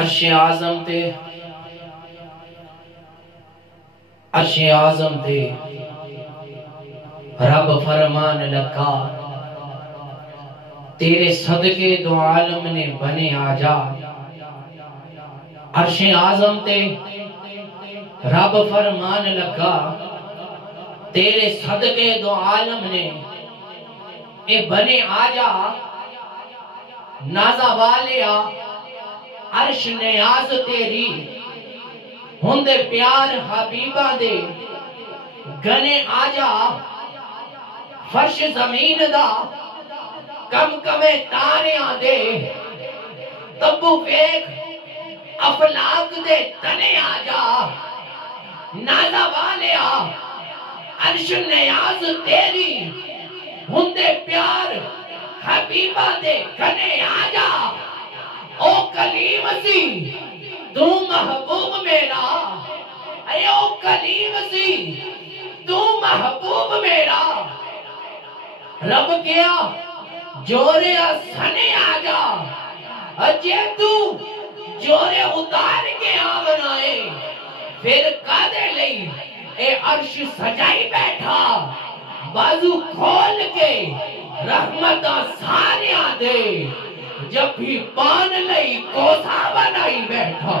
عرش اعظم تے عرش اعظم تے رب فرمان لگا تیرے صدقے دو عالم نے بنے آجا. عرش اعظم تے رب فرمان لگا تیرے صدقے دو عالم نے اے بنے آجا. نازا والیا عرش نیاز تیری ہوندے پیار حبیبہ دے گنے آجا. فرش زمین دا کم کمے تاریاں دے تبو ایک افلاق دے تنے آجا. نازا والیا عرش نیاز تیری ہوندے پیار حبیبہ دے گنے آجا. او کلیم سی تو محبوب میرا، اے او کلیم سی تو محبوب میرا. رب کیا جورے سنے آجا، اجے تو جورے اتار کے آمنائے پھر کادے لئی اے عرش سجائی بیٹھا. بازو کھول کے رحمتہ ساریاں دے جب بھی پان لئی کوسا بنائی بیٹھا.